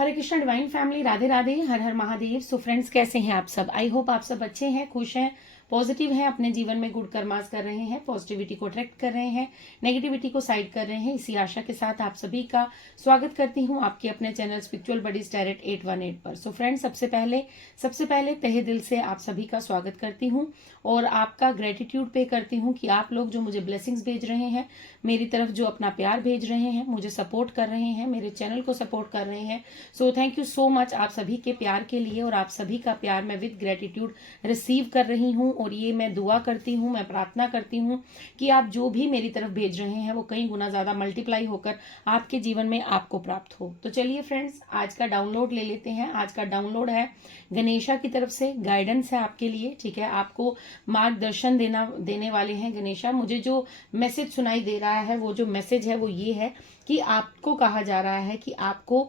हरे Krishna divine family, Radhe Radhe, हर हर Mahadev. So friends, कैसे हैं आप सब? आई होप आप सब अच्छे हैं, खुश हैं, पॉजिटिव हैं, अपने जीवन में गुड कर्मास कर रहे हैं, पॉजिटिविटी को अट्रैक्ट कर रहे हैं, नेगेटिविटी को साइड कर रहे हैं। इसी आशा के साथ आप सभी का स्वागत करती हूं आपके अपने चैनल स्पिरिचुअल बडीज डायरेक्ट 818 पर। सो फ्रेंड्स, सबसे पहले तहे दिल से आप सभी का स्वागत करती हूं और आपका ग्रेटिट्यूड पे करती हूं कि आप लोग जो मुझे ब्लेसिंग्स भेज रहे हैं, मेरी तरफ जो अपना प्यार भेज रहे हैं, मुझे सपोर्ट कर रहे हैं, मेरे चैनल को सपोर्ट कर रहे हैं। सो थैंक यू सो मच आप सभी के प्यार के लिए। और आप सभी का प्यार मैं विद ग्रेटिट्यूड रिसीव कर रही हूँ और ये मैं दुआ करती हूँ, मैं प्रार्थना करती हूँ कि आप जो भी मेरी तरफ भेज रहे हैं वो कई गुना ज्यादा मल्टीप्लाई होकर आपके जीवन में आपको प्राप्त हो। तो चलिए फ्रेंड्स, आज का डाउनलोड ले लेते हैं। आज का डाउनलोड है गणेशा की तरफ से, गाइडेंस है आपके लिए। ठीक है, आपको मार्गदर्शन देने वाले हैं गणेशा। मुझे जो मैसेज सुनाई दे रहा है, वो जो मैसेज है वो ये है कि आपको कहा जा रहा है कि आपको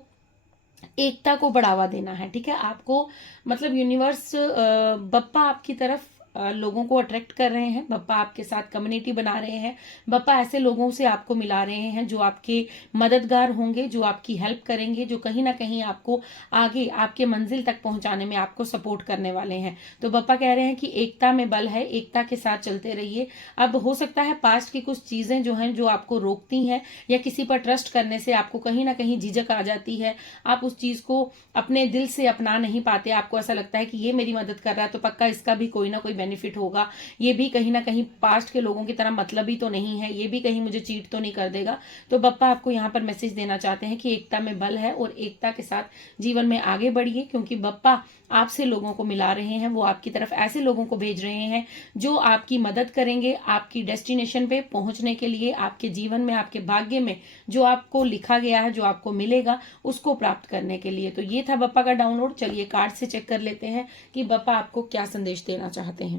एकता को बढ़ावा देना है। ठीक है, आपको मतलब यूनिवर्स बप्पा आपकी तरफ लोगों को अट्रैक्ट कर रहे हैं। बप्पा आपके साथ कम्युनिटी बना रहे हैं। बप्पा ऐसे लोगों से आपको मिला रहे हैं जो आपके मददगार होंगे, जो आपकी हेल्प करेंगे, जो कहीं ना कहीं आपको आगे आपके मंजिल तक पहुंचाने में आपको सपोर्ट करने वाले हैं। तो बप्पा कह रहे हैं कि एकता में बल है, एकता के साथ चलते रहिए। अब हो सकता है पास्ट की कुछ चीजें जो हैं, जो आपको रोकती हैं या किसी पर ट्रस्ट करने से आपको कहीं ना कहीं झिझक आ जाती है, आप उस चीज को अपने दिल से अपना नहीं पाते। आपको ऐसा लगता है कि ये मेरी मदद कर रहा है तो पक्का इसका भी कोई ना कोई बेनिफिट होगा, ये भी कहीं ना कहीं पास्ट के लोगों की तरह मतलबी तो नहीं है, ये भी कहीं मुझे चीट तो नहीं कर देगा। तो बप्पा आपको यहाँ पर मैसेज देना चाहते हैं कि एकता में बल है और एकता के साथ जीवन में आगे बढ़िए, क्योंकि बप्पा आपसे लोगों को मिला रहे हैं। वो आपकी तरफ ऐसे लोगों को भेज रहे हैं जो आपकी मदद करेंगे आपकी डेस्टिनेशन पे पहुंचने के लिए, आपके जीवन में, आपके भाग्य में जो आपको लिखा गया है, जो आपको मिलेगा, उसको प्राप्त करने के लिए। तो ये था बप्पा का डाउनलोड। चलिए कार्ड से चेक कर लेते हैं कि बप्पा आपको क्या संदेश देना चाहते हैं।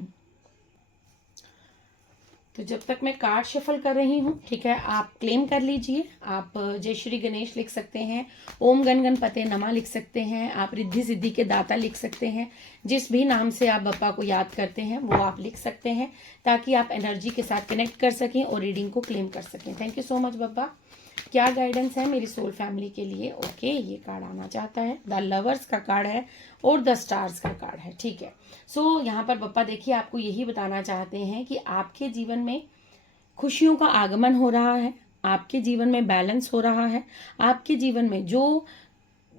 तो जब तक मैं कार्ड शफल कर रही हूँ, ठीक है, आप क्लेम कर लीजिए। आप जय श्री गणेश लिख सकते हैं, ओम गण गणपते नमः लिख सकते हैं, आप रिद्धि सिद्धि के दाता लिख सकते हैं। जिस भी नाम से आप बप्पा को याद करते हैं वो आप लिख सकते हैं, ताकि आप एनर्जी के साथ कनेक्ट कर सकें और रीडिंग को क्लेम कर सकें। Thank you so much Bappa. क्या गाइडेंस है मेरी सोल फैमिली के लिए? ओके, ये कार्ड आना चाहता है, द लवर्स का कार्ड है और द स्टार्स का कार्ड है। ठीक है, सो यहाँ पर बप्पा देखिए आपको यही बताना चाहते हैं कि आपके जीवन में खुशियों का आगमन हो रहा है, आपके जीवन में बैलेंस हो रहा है, आपके जीवन में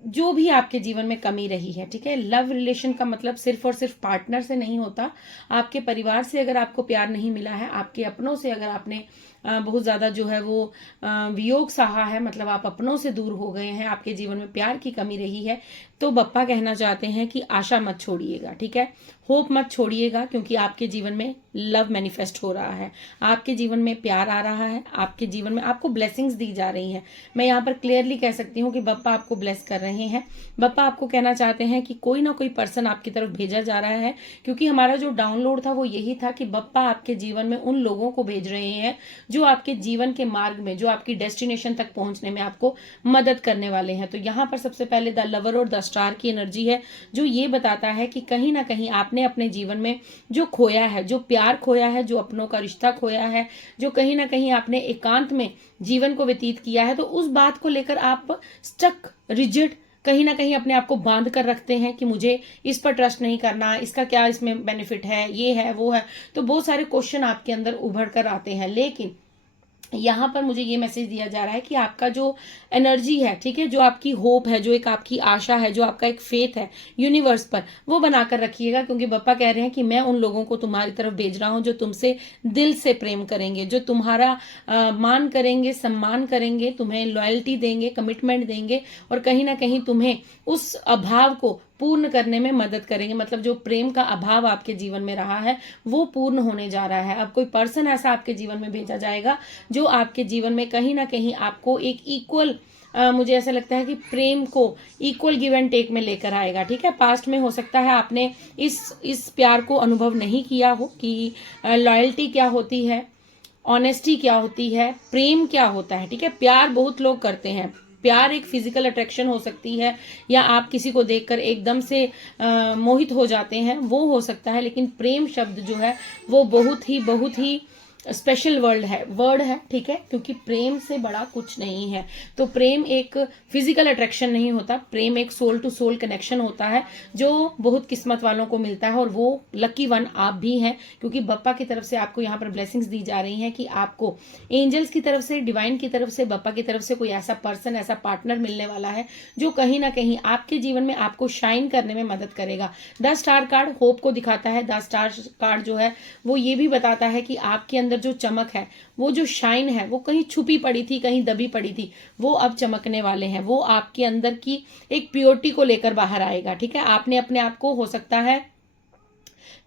जो भी आपके जीवन में कमी रही है। ठीक है, लव रिलेशन का मतलब सिर्फ और सिर्फ पार्टनर से नहीं होता। आपके परिवार से अगर आपको प्यार नहीं मिला है, आपके अपनों से अगर आपने बहुत ज्यादा जो है वो वियोग सहा है, मतलब आप अपनों से दूर हो गए हैं, आपके जीवन में प्यार की कमी रही है, तो बप्पा कहना चाहते हैं कि आशा मत छोड़िएगा। ठीक है, होप मत छोड़िएगा, क्योंकि आपके जीवन में लव मैनिफेस्ट हो रहा है, आपके जीवन में प्यार आ रहा है, आपके जीवन में आपको ब्लेसिंग्स दी जा रही हैं। मैं यहाँ पर क्लियरली कह सकती हूँ कि बप्पा आपको ब्लेस कर रहे हैं। बप्पा आपको कहना चाहते हैं कि कोई ना कोई पर्सन आपकी तरफ भेजा जा रहा है, क्योंकि हमारा जो डाउनलोड था वो यही था कि बप्पा आपके जीवन में उन लोगों को भेज रहे हैं जो आपके जीवन के मार्ग में, जो आपकी डेस्टिनेशन तक पहुंचने में आपको मदद करने वाले हैं। तो यहाँ पर सबसे पहले द लवर और द स्टार की एनर्जी है, जो ये बताता है कि कहीं ना कहीं आपने अपने जीवन में जो खोया है, जो प्यार खोया है, जो अपनों का रिश्ता खोया है, जो कहीं ना कहीं आपने एकांत में जीवन को व्यतीत किया है, तो उस बात को लेकर आप स्टक, रिजिड, कहीं ना कहीं अपने आप को बांध कर रखते हैं कि मुझे इस पर ट्रस्ट नहीं करना, इसका क्या इसमें बेनिफिट है, ये है वो है। तो बहुत सारे क्वेश्चन आपके अंदर उभर कर आते हैं। लेकिन यहाँ पर मुझे ये मैसेज दिया जा रहा है कि आपका जो एनर्जी है, ठीक है, जो आपकी होप है, जो एक आपकी आशा है, जो आपका एक फेथ है यूनिवर्स पर, वो बनाकर रखिएगा, क्योंकि बप्पा कह रहे हैं कि मैं उन लोगों को तुम्हारी तरफ भेज रहा हूं जो तुमसे दिल से प्रेम करेंगे, जो तुम्हारा मान करेंगे, सम्मान करेंगे, तुम्हें लॉयल्टी देंगे, कमिटमेंट देंगे और कहीं ना कहीं तुम्हें उस अभाव को पूर्ण करने में मदद करेंगे। मतलब जो प्रेम का अभाव आपके जीवन में रहा है वो पूर्ण होने जा रहा है। अब कोई पर्सन ऐसा आपके जीवन में भेजा जाएगा जो आपके जीवन में कहीं ना कहीं आपको एक इक्वल, मुझे ऐसा लगता है कि प्रेम को इक्वल गिव एंड टेक में लेकर आएगा। ठीक है, पास्ट में हो सकता है आपने इस प्यार को अनुभव नहीं किया हो कि लॉयल्टी क्या होती है, ऑनेस्टी क्या होती है, प्रेम क्या होता है। ठीक है, प्यार बहुत लोग करते हैं, प्यार एक फिजिकल अट्रैक्शन हो सकती है, या आप किसी को देखकर एकदम से मोहित हो जाते हैं, वो हो सकता है। लेकिन प्रेम शब्द जो है वो बहुत ही स्पेशल वर्ड है, ठीक है, क्योंकि प्रेम से बड़ा कुछ नहीं है। तो प्रेम एक फिजिकल अट्रैक्शन नहीं होता, प्रेम एक सोल टू सोल कनेक्शन होता है जो बहुत किस्मत वालों को मिलता है, और वो लकी वन आप भी हैं, क्योंकि बप्पा की तरफ से आपको यहाँ पर ब्लेसिंग्स दी जा रही हैं कि आपको एंजल्स की तरफ से, डिवाइन की तरफ से, बप्पा की तरफ से कोई ऐसा पर्सन, ऐसा पार्टनर मिलने वाला है जो कहीं ना कहीं आपके जीवन में आपको शाइन करने में मदद करेगा। द स्टार कार्ड होप को दिखाता है। द स्टार कार्ड जो है वो ये भी बताता है कि आपके अंदर जो चमक है, वो जो शाइन है, वो कहीं छुपी पड़ी थी, कहीं दबी पड़ी थी, वो अब चमकने वाले हैं। वो आपके अंदर की एक प्योरिटी को लेकर बाहर आएगा, ठीक है। आपने अपने आप को, हो सकता है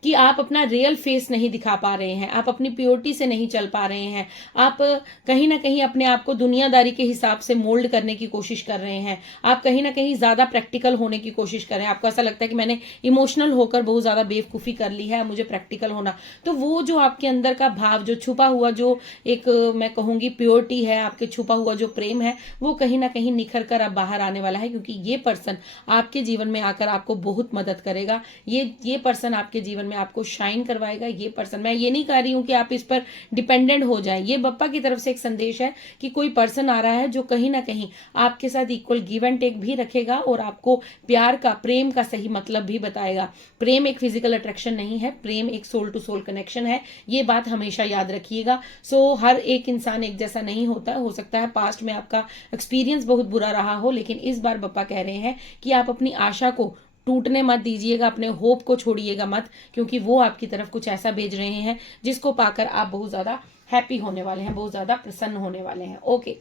कि आप अपना रियल फेस नहीं दिखा पा रहे हैं, आप अपनी प्योरिटी से नहीं चल पा रहे हैं, आप कहीं ना कहीं अपने आप को दुनियादारी के हिसाब से मोल्ड करने की कोशिश कर रहे हैं, आप कहीं ना कहीं ज्यादा प्रैक्टिकल होने की कोशिश कर रहे हैं। आपको ऐसा लगता है कि मैंने इमोशनल होकर बहुत ज्यादा बेवकूफी कर ली है, मुझे प्रैक्टिकल होना। तो वो जो आपके अंदर का भाव, जो छुपा हुआ, जो एक मैं कहूंगी प्योरिटी है, आपके छुपा हुआ जो प्रेम है, वो कहीं ना कहीं निखर कर अब बाहर आने वाला है, क्योंकि ये पर्सन आपके जीवन में आकर आपको बहुत मदद करेगा। ये पर्सन आपके जीवन में आपको शाइन करवाएगा। ये पर्सन, मैं ये नहीं कह रही हूं कि आप इस पर डिपेंडेंट हो जाएं, ये बप्पा की तरफ से एक संदेश है कि कोई पर्सन आ रहा है जो कहीं ना कहीं आपके साथ इक्वल गिव एंड टेक भी रखेगा और आपको प्यार का, प्रेम का सही मतलब भी बताएगा। प्रेम एक फिजिकल अट्रैक्शन नहीं है, प्रेम एक सोल टू सोल कनेक्शन है, ये बात हमेशा याद रखिएगा। सो हर एक इंसान एक जैसा नहीं होता, हो सकता है पास्ट में आपका एक्सपीरियंस बहुत बुरा रहा हो, लेकिन इस बार बप्पा कह रहे हैं कि आप अपनी आशा को टूटने मत दीजिएगा, अपने होप को छोड़िएगा मत, क्योंकि वो आपकी तरफ कुछ ऐसा भेज रहे हैं जिसको पाकर आप बहुत ज्यादा हैप्पी होने वाले हैं, बहुत ज्यादा प्रसन्न होने वाले हैं। ओके,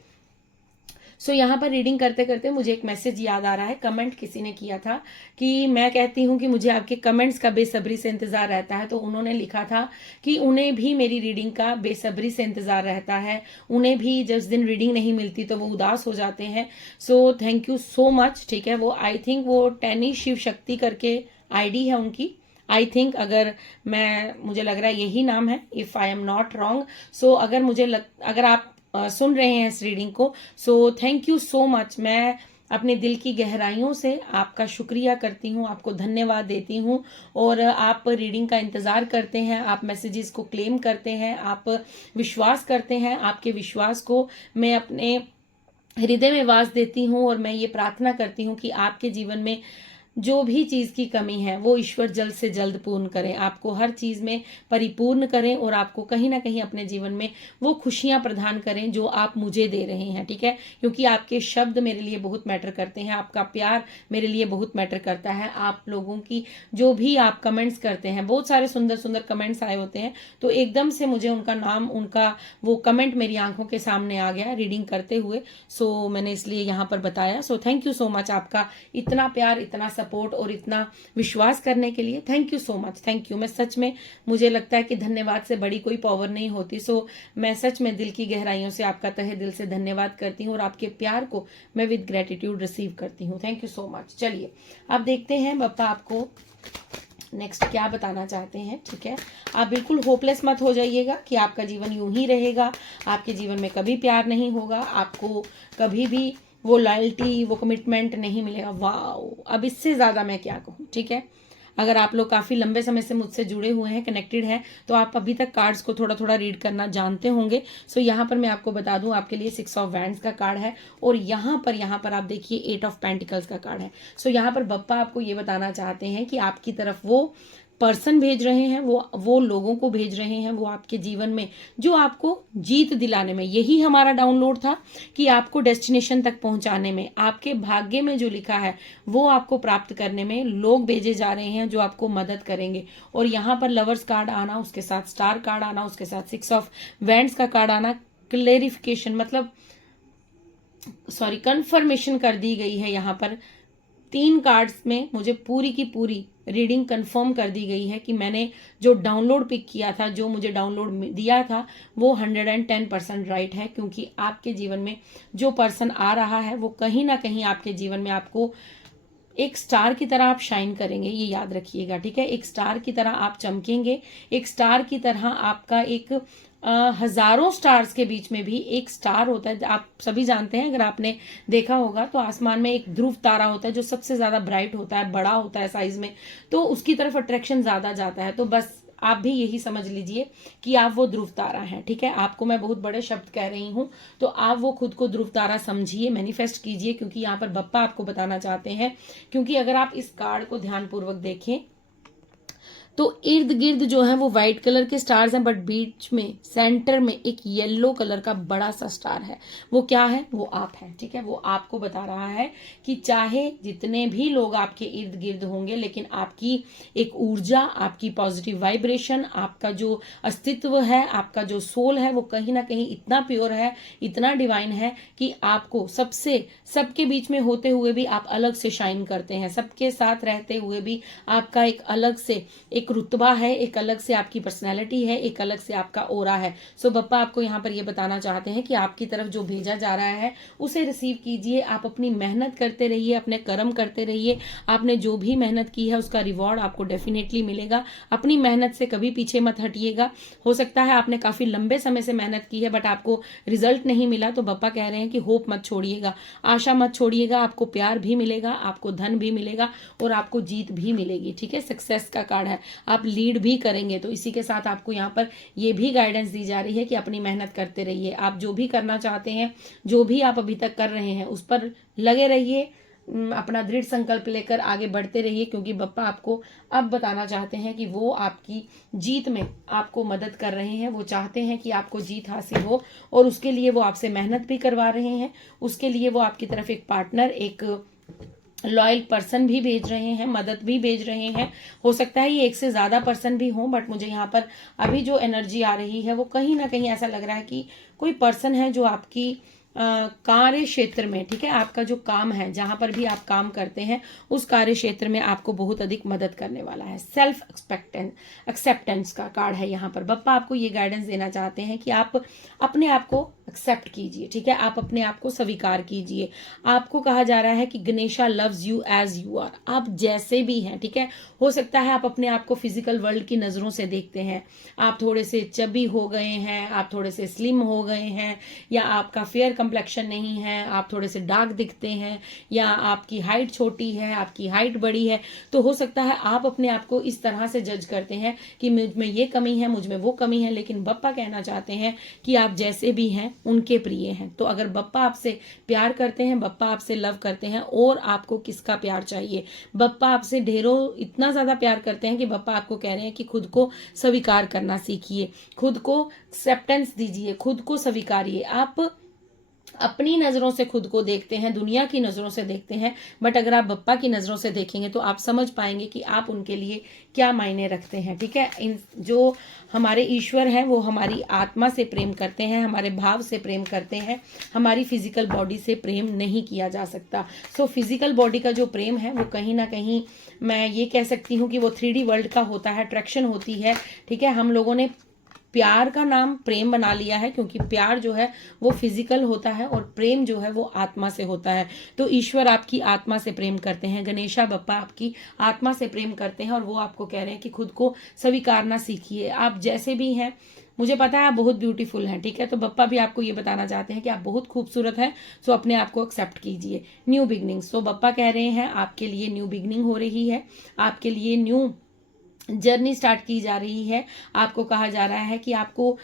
सो यहाँ पर रीडिंग करते करते मुझे एक मैसेज याद आ रहा है। कमेंट किसी ने किया था कि मैं कहती हूँ कि मुझे आपके कमेंट्स का बेसब्री से इंतजार रहता है, तो उन्होंने लिखा था कि उन्हें भी मेरी रीडिंग का बेसब्री से इंतजार रहता है, उन्हें भी जिस दिन रीडिंग नहीं मिलती तो वो उदास हो जाते हैं। सो थैंक यू सो मच, ठीक है। वो आई थिंक वो टैनी शिव शक्ति करके आईडी है उनकी, आई थिंक, अगर मुझे लग रहा है यही नाम है, if I am not wrong. So अगर आप सुन रहे हैं इस रीडिंग को, so thank you so much. मैं अपने दिल की गहराइयों से आपका शुक्रिया करती हूँ, आपको धन्यवाद देती हूँ। और आप रीडिंग का इंतजार करते हैं, आप मैसेजेस को क्लेम करते हैं, आप विश्वास करते हैं। आपके विश्वास को मैं अपने हृदय में वास देती हूँ और मैं ये प्रार्थना करती हूँ कि आपके जीवन में जो भी चीज की कमी है वो ईश्वर जल्द से जल्द पूर्ण करें, आपको हर चीज में परिपूर्ण करें और आपको कहीं ना कहीं अपने जीवन में वो खुशियां प्रदान करें जो आप मुझे दे रहे हैं, ठीक है। क्योंकि आपके शब्द मेरे लिए बहुत मैटर करते हैं, आपका प्यार मेरे लिए बहुत मैटर करता है। आप लोगों की जो भी आप कमेंट्स करते हैं, बहुत सारे सुंदर सुंदर कमेंट्स आए होते हैं, तो एकदम से मुझे उनका नाम, उनका वो कमेंट मेरी आंखों के सामने आ गया रीडिंग करते हुए। सो मैंने इसलिए यहाँ पर बताया। सो थैंक यू सो मच, आपका इतना प्यार, इतना सपोर्ट और इतना विश्वास करने के लिए thank you so much, thank you. मैं सच में, मुझे लगता है कि धन्यवाद से बड़ी कोई पावर नहीं होती। सो मैं सच में दिल की गहराइयों से आपका तहे दिल से धन्यवाद करती हूँ और आपके प्यार को मैं विद ग्रेटिट्यूड रिसीव करती हूँ। Thank you so much. चलिए अब देखते हैं बप्पा आपको नेक्स्ट क्या बताना चाहते हैं, ठीक है। आप बिल्कुल होपलेस मत हो जाइएगा कि आपका जीवन यूं ही रहेगा, आपके जीवन में कभी प्यार नहीं होगा, आपको कभी भी वो लॉयल्टी, वो कमिटमेंट नहीं मिलेगा। वाओ, अब इससे ज्यादा मैं क्या कहूँ, ठीक है। अगर आप लोग काफी लंबे समय से मुझसे जुड़े हुए हैं, कनेक्टेड हैं, तो आप अभी तक कार्ड्स को थोड़ा थोड़ा रीड करना जानते होंगे। सो यहाँ पर मैं आपको बता दूं, आपके लिए 6 ऑफ वैंड्स का कार्ड है और यहाँ पर आप देखिए 8 ऑफ पेंटिकल्स का कार्ड है। सो यहाँ पर बप्पा आपको ये बताना चाहते हैं कि आपकी तरफ वो पर्सन भेज रहे हैं, वो लोगों को भेज रहे हैं, वो आपके जीवन में जो आपको जीत दिलाने में, यही हमारा डाउनलोड था कि आपको डेस्टिनेशन तक पहुंचाने में, आपके भाग्य में जो लिखा है वो आपको प्राप्त करने में लोग भेजे जा रहे हैं जो आपको मदद करेंगे। और यहाँ पर लवर्स कार्ड आना, उसके साथ स्टार कार्ड आना, उसके साथ 6 ऑफ वैंड्स का कार्ड आना, क्लेरिफिकेशन मतलब कंफर्मेशन कर दी गई है। यहाँ पर 3 कार्ड्स में मुझे पूरी की पूरी रीडिंग कंफर्म कर दी गई है कि मैंने जो डाउनलोड पिक किया था, जो मुझे डाउनलोड दिया था, वो 110% राइट है। क्योंकि आपके जीवन में जो पर्सन आ रहा है वो कहीं ना कहीं आपके जीवन में आपको एक स्टार की तरह आप शाइन करेंगे, ये याद रखिएगा, ठीक है। एक स्टार की तरह आप चमकेंगे, एक स्टार की तरह आपका एक हजारों स्टार्स के बीच में भी एक स्टार होता है। आप सभी जानते हैं, अगर आपने देखा होगा तो आसमान में एक ध्रुव तारा होता है जो सबसे ज्यादा ब्राइट होता है, बड़ा होता है साइज में, तो उसकी तरफ अट्रैक्शन ज्यादा जाता है। तो बस आप भी यही समझ लीजिए कि आप वो ध्रुव तारा हैं, ठीक है। आपको मैं बहुत बड़े शब्द कह रही हूँ, तो आप वो खुद को ध्रुव तारा समझिए, मैनिफेस्ट कीजिए, क्योंकि यहाँ पर बप्पा आपको बताना चाहते हैं। क्योंकि अगर आप इस कार्ड को ध्यानपूर्वक देखें तो इर्द गिर्द जो है वो व्हाइट कलर के स्टार्स हैं, बट बीच में सेंटर में एक येलो कलर का बड़ा सा स्टार है। वो क्या है? वो आप है, ठीक है। वो आपको बता रहा है कि चाहे जितने भी लोग आपके इर्द गिर्द होंगे, लेकिन आपकी एक ऊर्जा, आपकी पॉजिटिव वाइब्रेशन, आपका जो अस्तित्व है, आपका जो सोल है, वो कहीं ना कहीं इतना प्योर है, इतना डिवाइन है कि आपको सबके बीच में होते हुए भी आप अलग से शाइन करते हैं। सबके साथ रहते हुए भी आपका एक अलग से एक रुतबा है, एक अलग से आपकी पर्सनैलिटी है, एक अलग से आपका ओरा है। सो बप्पा आपको यहाँ पर ये बताना चाहते हैं कि आपकी तरफ जो भेजा जा रहा है उसे रिसीव कीजिए। आप अपनी मेहनत करते रहिए, अपने कर्म करते रहिए। आपने जो भी मेहनत की है उसका रिवॉर्ड आपको डेफिनेटली मिलेगा। अपनी मेहनत से कभी पीछे मत हटिएगा। हो सकता है आपने काफी लंबे समय से मेहनत की है बट आपको रिजल्ट नहीं मिला, तो बप्पा कह रहे हैं कि होप मत छोड़िएगा, आशा मत छोड़िएगा। आपको प्यार भी मिलेगा, आपको धन भी मिलेगा और आपको जीत भी मिलेगी, ठीक है। सक्सेस का कार्ड है, आप लीड भी करेंगे। तो इसी के साथ आपको यहाँ पर ये भी गाइडेंस दी जा रही है कि अपनी मेहनत करते रहिए। आप जो भी करना चाहते हैं, जो भी आप अभी तक कर रहे हैं, उस पर लगे रहिए, अपना दृढ़ संकल्प लेकर आगे बढ़ते रहिए, क्योंकि बप्पा आपको अब बताना चाहते हैं कि वो आपकी जीत में आपको मदद कर रहे हैं। वो चाहते हैं कि आपको जीत हासिल हो और उसके लिए वो आपसे मेहनत भी करवा रहे हैं। उसके लिए वो आपकी तरफ एक पार्टनर, एक लॉयल पर्सन भी भेज रहे हैं, मदद भी भेज रहे हैं। हो सकता है ये एक से ज्यादा पर्सन भी हो, बट मुझे यहाँ पर अभी जो एनर्जी आ रही है वो कहीं ना कहीं ऐसा लग रहा है कि कोई पर्सन है जो आपकी कार्य क्षेत्र में, ठीक है, आपका जो काम है, जहां पर भी आप काम करते हैं, उस कार्य क्षेत्र में आपको बहुत अधिक मदद करने वाला है। सेल्फ एक्सेप्टेंस का कार्ड है यहाँ पर। बप्पा आपको ये गाइडेंस देना चाहते हैं कि आप अपने आप को एक्सेप्ट कीजिए, ठीक है। आप अपने आप को स्वीकार कीजिए। आपको कहा जा रहा है कि Ganesha loves you as you are, आप जैसे भी हैं, ठीक है। हो सकता है आप अपने आप को फिजिकल वर्ल्ड की नजरों से देखते हैं, आप थोड़े से चबी हो गए हैं, आप थोड़े से स्लिम हो गए हैं, या आपका फेयर कंप्लेक्शन नहीं है, आप थोड़े से डार्क दिखते हैं, या आपकी हाइट छोटी है, आपकी हाइट बड़ी है। तो हो सकता है आप अपने आप को इस तरह से जज करते हैं कि मुझ में ये कमी है, मुझ में वो कमी है, लेकिन बप्पा कहना चाहते हैं कि आप जैसे भी हैं उनके प्रिय हैं। तो अगर बप्पा आपसे प्यार करते हैं, बप्पा आपसे लव करते हैं, और आपको किसका प्यार चाहिए? बप्पा आपसे ढेरों इतना ज्यादा प्यार करते हैं कि बप्पा आपको कह रहे हैं कि खुद को स्वीकार करना सीखिए, खुद को एक्सेप्टेंस दीजिए, खुद को स्वीकारिए। आप अपनी नजरों से खुद को देखते हैं, दुनिया की नजरों से देखते हैं, बट अगर आप बप्पा की नजरों से देखेंगे तो आप समझ पाएंगे कि आप उनके लिए क्या मायने रखते हैं, ठीक है। इन जो हमारे ईश्वर हैं वो हमारी आत्मा से प्रेम करते हैं, हमारे भाव से प्रेम करते हैं, हमारी फिजिकल बॉडी से प्रेम नहीं किया जा सकता। सो फिजिकल बॉडी का जो प्रेम है वो कहीं ना कहीं मैं ये कह सकती हूँ कि वो 3D वर्ल्ड का होता है, अट्रैक्शन होती है, ठीक है। हम लोगों ने प्यार का नाम प्रेम बना लिया है, क्योंकि प्यार जो है वो फिजिकल होता है और प्रेम जो है वो आत्मा से होता है। तो ईश्वर आपकी आत्मा से प्रेम करते हैं, गणेशा बप्पा आपकी आत्मा से प्रेम करते हैं, और वो आपको कह रहे हैं कि खुद को स्वीकारना सीखिए। आप जैसे भी हैं, मुझे पता है आप बहुत ब्यूटीफुल हैं, ठीक है। तो बप्पा भी आपको ये बताना चाहते हैं कि आप बहुत खूबसूरत हैं, सो अपने आप को एक्सेप्ट कीजिए। न्यू बिगनिंग, सो बप्पा कह रहे हैं आपके लिए न्यू बिगनिंग हो रही है, आपके लिए न्यू जर्नी स्टार्ट की जा रही है। आपको कहा जा रहा है कि आपको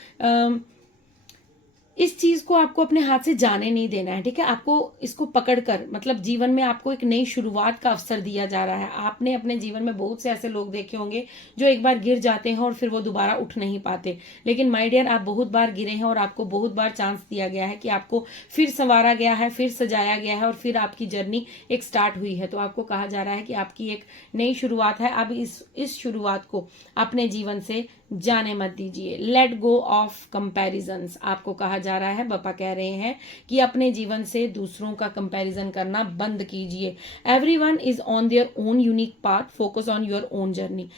इस चीज को आपको अपने हाथ से जाने नहीं देना है, ठीक है। आपको इसको पकड़कर, मतलब जीवन में आपको एक नई शुरुआत का अवसर दिया जा रहा है। आपने अपने जीवन में बहुत से ऐसे लोग देखे होंगे जो एक बार गिर जाते हैं और फिर वो दोबारा उठ नहीं पाते, लेकिन माय डियर आप बहुत बार गिरे हैं और आपको बहुत बार चांस दिया गया है कि आपको फिर संवारा गया है, फिर सजाया गया है, और फिर आपकी जर्नी एक स्टार्ट हुई है। तो आपको कहा जा रहा है कि आपकी एक नई शुरुआत है। अब इस शुरुआत को अपने जीवन से जाने मत दीजिए। लेट गो ऑफ कंपैरिजंस, आपको कहा जा रहा है, बप्पा कह रहे हैं कि अपने जीवन से दूसरों का कंपैरिजन करना बंद कीजिए। Everyone is on their own unique path, focus on your own journey.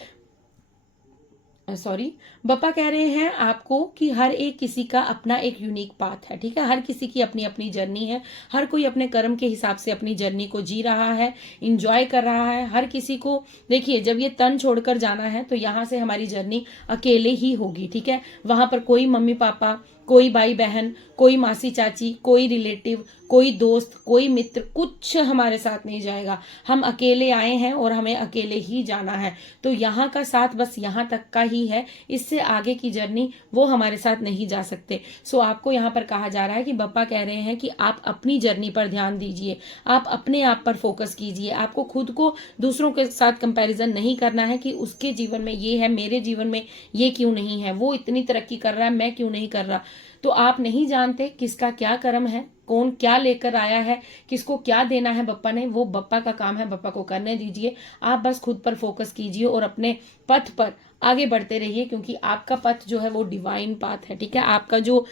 Bappa कह रहे हैं आपको कि हर एक किसी का अपना एक यूनिक पाथ है, ठीक है। हर किसी की अपनी अपनी जर्नी है, हर कोई अपने कर्म के हिसाब से अपनी जर्नी को जी रहा है, इंजॉय कर रहा है। हर किसी को देखिए, जब ये तन छोड़कर जाना है तो यहाँ से हमारी जर्नी अकेले ही होगी, ठीक है। वहां पर कोई मम्मी पापा, कोई भाई बहन, कोई मासी चाची, कोई रिलेटिव, कोई दोस्त, कोई मित्र, कुछ हमारे साथ नहीं जाएगा। हम अकेले आए हैं और हमें अकेले ही जाना है। तो यहाँ का साथ बस यहाँ तक का ही है, इससे आगे की जर्नी वो हमारे साथ नहीं जा सकते। सो आपको यहाँ पर कहा जा रहा है कि बप्पा कह रहे हैं कि आप अपनी जर्नी पर ध्यान दीजिए, आप अपने आप पर फोकस कीजिए। आपको खुद को दूसरों के साथ कंपैरिजन नहीं करना है कि उसके जीवन में ये है, मेरे जीवन में ये क्यों नहीं है, वो इतनी तरक्की कर रहा है, मैं क्यों नहीं कर रहा। तो आप नहीं जानते किसका क्या कर्म है, कौन क्या लेकर आया है, किसको क्या देना है बप्पा ने, वो बप्पा का काम है, बप्पा को करने दीजिए। आप बस खुद पर फोकस कीजिए और अपने पथ पर आगे बढ़ते रहिए, क्योंकि आपका पथ जो है वो डिवाइन पाथ है, ठीक है। आपका जो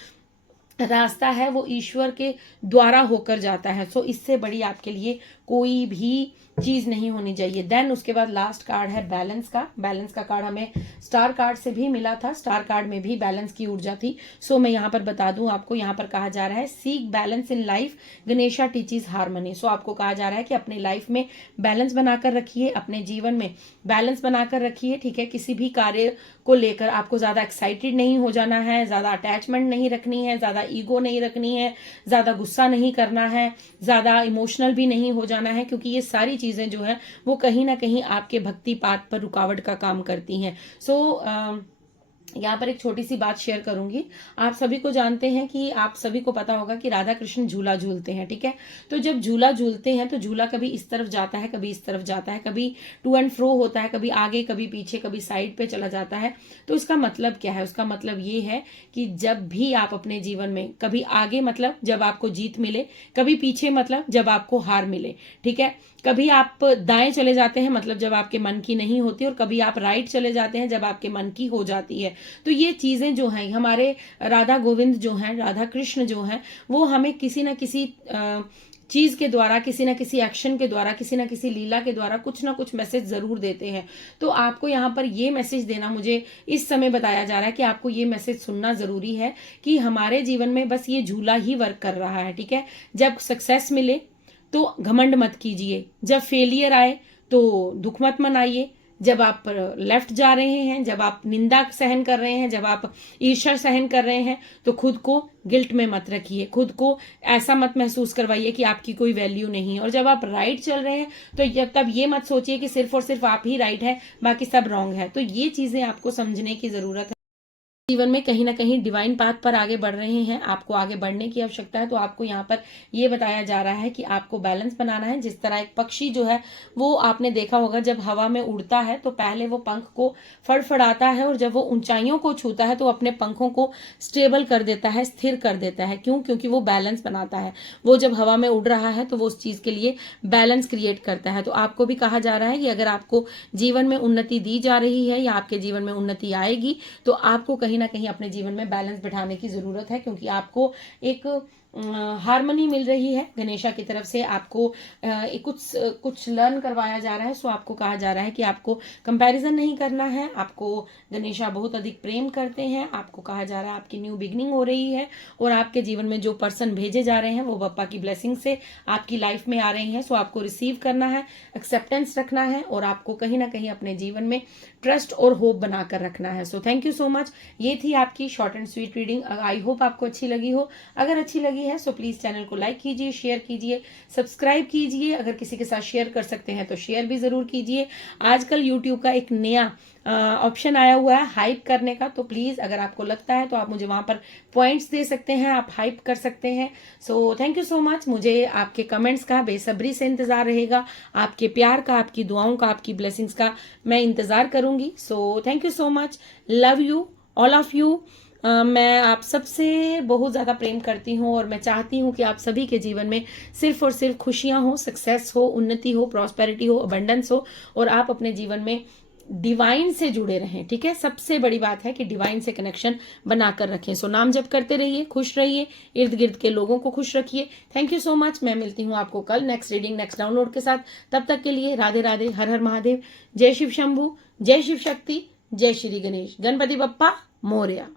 रास्ता है वो ईश्वर के द्वारा होकर जाता है। सो इससे बड़ी आपके लिए कोई भी चीज नहीं होनी चाहिए। देन उसके बाद लास्ट कार्ड है बैलेंस का। बैलेंस का कार्ड हमें स्टार कार्ड से भी मिला था, स्टार कार्ड में भी बैलेंस की ऊर्जा थी। सो मैं यहाँ पर बता दूं आपको, यहाँ पर कहा जा रहा है seek balance in life, Ganesha teaches harmony. So आपको कहा जा रहा है कि अपने लाइफ में बैलेंस बनाकर रखिए, अपने जीवन में बैलेंस बनाकर रखिए, ठीक है। किसी भी कार्य को लेकर आपको ज्यादा एक्साइटेड नहीं हो जाना है, ज्यादा अटैचमेंट नहीं रखनी है, ज्यादा ईगो नहीं रखनी है, ज्यादा गुस्सा नहीं करना है, ज्यादा इमोशनल भी नहीं हो जाना है, क्योंकि ये सारी चीजें जो है वो कहीं ना कहीं आपके भक्ति पाथ पर रुकावट का काम करती हैं। सो यहाँ पर एक छोटी सी बात शेयर करूंगी। आप सभी को जानते हैं कि आप सभी को पता होगा कि राधा कृष्ण झूला झूलते हैं, ठीक है। तो जब झूला झूलते हैं तो झूला कभी इस तरफ जाता है, कभी इस तरफ जाता है, कभी टू एंड फ्रो होता है, कभी आगे कभी पीछे, कभी साइड पे चला जाता है। तो इसका मतलब क्या है? उसका मतलब ये है कि जब भी आप अपने जीवन में कभी आगे मतलब जब आपको जीत मिले, कभी पीछे मतलब जब आपको हार मिले, ठीक है। कभी आप दाएं चले जाते हैं मतलब जब आपके मन की नहीं होती, और कभी आप राइट चले जाते हैं जब आपके मन की हो जाती है। तो ये चीजें जो हैं, हमारे राधा गोविंद जो हैं, राधा कृष्ण जो हैं, वो हमें किसी न किसी चीज के द्वारा, किसी न किसी एक्शन के द्वारा, किसी न किसी लीला के द्वारा कुछ ना कुछ मैसेज जरूर देते हैं। तो आपको यहाँ पर ये मैसेज देना मुझे इस समय बताया जा रहा है कि आपको ये मैसेज सुनना जरूरी है कि हमारे जीवन में बस ये झूला ही वर्क कर रहा है, ठीक है। जब सक्सेस मिले तो घमंड मत कीजिए, जब फेलियर आए तो दुख मत मनाइए, जब आप लेफ्ट जा रहे हैं, जब आप निंदा सहन कर रहे हैं, जब आप ईर्ष्या सहन कर रहे हैं, तो खुद को गिल्ट में मत रखिए, खुद को ऐसा मत महसूस करवाइए कि आपकी कोई वैल्यू नहीं है। और जब आप राइट चल रहे हैं तो तब ये मत सोचिए कि सिर्फ और सिर्फ आप ही राइट है, बाकी सब रॉन्ग है। तो ये चीजें आपको समझने की जरूरत है। जीवन में कहीं ना कहीं डिवाइन पाथ पर आगे बढ़ रहे हैं, आपको आगे बढ़ने की आवश्यकता है। तो आपको यहाँ पर ये बताया जा रहा है कि आपको बैलेंस बनाना है। जिस तरह एक पक्षी जो है वो आपने देखा होगा, जब हवा में उड़ता है तो पहले वो पंख को फड़फड़ाता है, और जब वो ऊंचाइयों को छूता है तो अपने पंखों को स्टेबल कर देता है, स्थिर कर देता है। क्यों? क्योंकि वो बैलेंस बनाता है। वो जब हवा में उड़ रहा है तो वो उस चीज के लिए बैलेंस क्रिएट करता है। तो आपको भी कहा जा रहा है कि अगर आपको जीवन में उन्नति दी जा रही है या आपके जीवन में उन्नति आएगी, तो आपको कहीं ना कहीं अपने जीवन में बैलेंस बिठाने की जरूरत है, क्योंकि आपको एक हार्मनी मिल रही है गणेशा की तरफ से। आपको कुछ लर्न करवाया जा रहा है। सो आपको कहा जा रहा है कि आपको कंपैरिजन नहीं करना है, आपको गणेशा बहुत अधिक प्रेम करते हैं। आपको कहा जा रहा है आपकी न्यू बिगनिंग हो रही है, और आपके जीवन में जो पर्सन भेजे जा रहे हैं वो बप्पा की ब्लेसिंग से आपकी लाइफ में आ रहे हैं। सो आपको रिसीव करना है, एक्सेप्टेंस रखना है, और आपको कहीं ना कहीं अपने जीवन में ट्रस्ट और होप बनाकर रखना है। सो थैंक यू सो मच। ये थी आपकी short and sweet reading. I hope आपको अच्छी लगी हो। अगर अच्छी लगी है सो प्लीज चैनल को लाइक कीजिए, शेयर कीजिए, सब्सक्राइब कीजिए। अगर किसी के साथ शेयर कर सकते हैं तो शेयर भी जरूर कीजिए। आजकल यूट्यूब का एक नया ऑप्शन आया हुआ है हाइप करने का, तो प्लीज अगर आपको लगता है तो आप मुझे वहां पर पॉइंट्स दे सकते हैं, आप हाइप कर सकते हैं। सो थैंक यू सो मच। मुझे आपके कमेंट्स का बेसब्री से इंतजार रहेगा, आपके प्यार का, आपकी दुआओं का, आपकी ब्लेसिंग्स का मैं इंतजार करूंगी। सो thank you so much. Love you all of you. मैं आप सबसे बहुत ज़्यादा प्रेम करती हूँ, और मैं चाहती हूँ कि आप सभी के जीवन में सिर्फ और सिर्फ खुशियाँ हो, सक्सेस हो, उन्नति हो, प्रॉस्पेरिटी हो, अबंडेंस हो, और आप अपने जीवन में डिवाइन से जुड़े रहें, ठीक है। सबसे बड़ी बात है कि डिवाइन से कनेक्शन बनाकर रखें। सो नाम जप करते रहिए, खुश रहिए, इर्द गिर्द के लोगों को खुश रखिए। Thank you so much. मैं मिलती हूँ आपको कल नेक्स्ट रीडिंग, नेक्स्ट डाउनलोड के साथ। तब तक के लिए राधे राधे, हर हर महादेव, जय शिव शंभू, जय शिव शक्ति, जय श्री गणेश, गणपति बप्पा मोरया।